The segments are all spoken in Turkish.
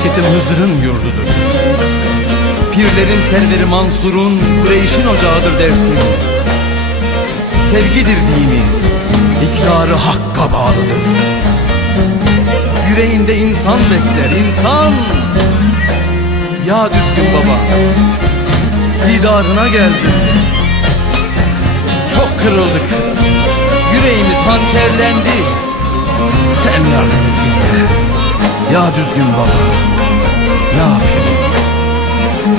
Memleketim Hızır'ın yurdudur. Pirlerin serveri Mansur'un, Kureyş'in ocağıdır dersin. Sevgidir dini, ikrarı hakka bağlıdır. Yüreğinde insan besler, insan. Ya düzgün baba, didarına geldim. Çok kırıldık, yüreğimiz hançerlendi. Sen yardım. Ya düzgün baba, ya pirim,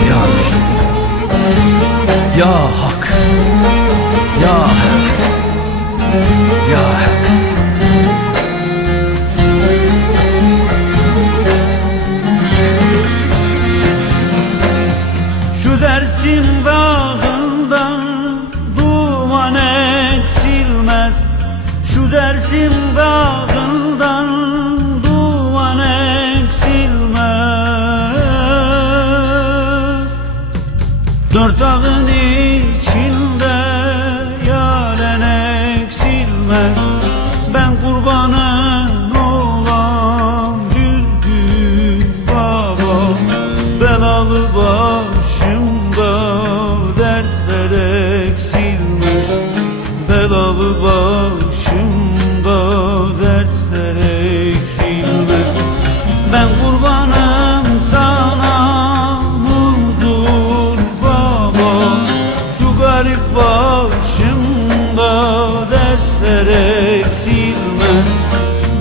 ya mürşidim, ya hak, ya hak, ya hak. Şu dersin dağından duman eksilmez. Şu dersin dağından Dört dağın içinde garip başımda dertler eksilmez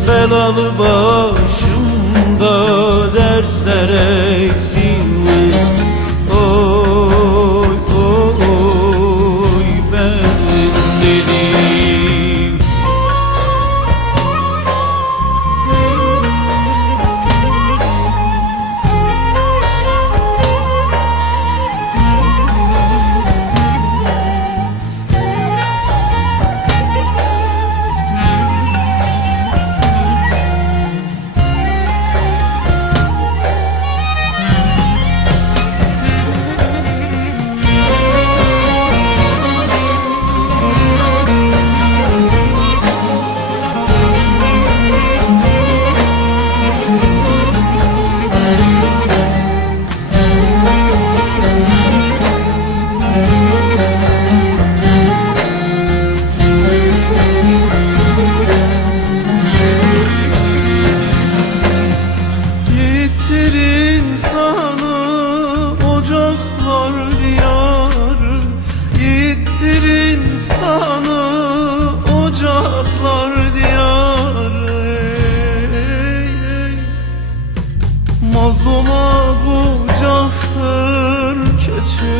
Belalı başımda dertler eksilmez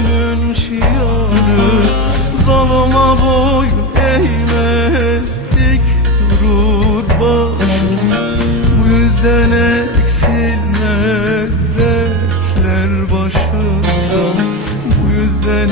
gönlün şiarı Zalıma boyun eğmezdik gurur başı Bu yüzden eksilmez dertler başında. Bu yüzden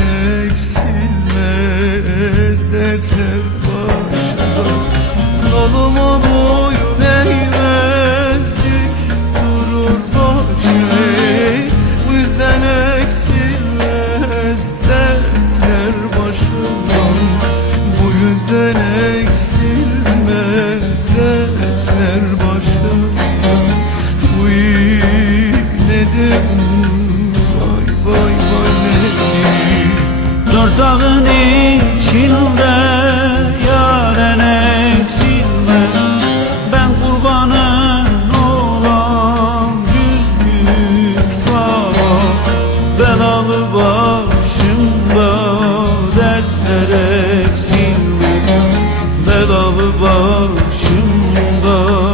dağın içinde yaren eksilmez. Ben kurbanın olam düzgün baba Belalı başımda dertler eksilmez. Belalı başımda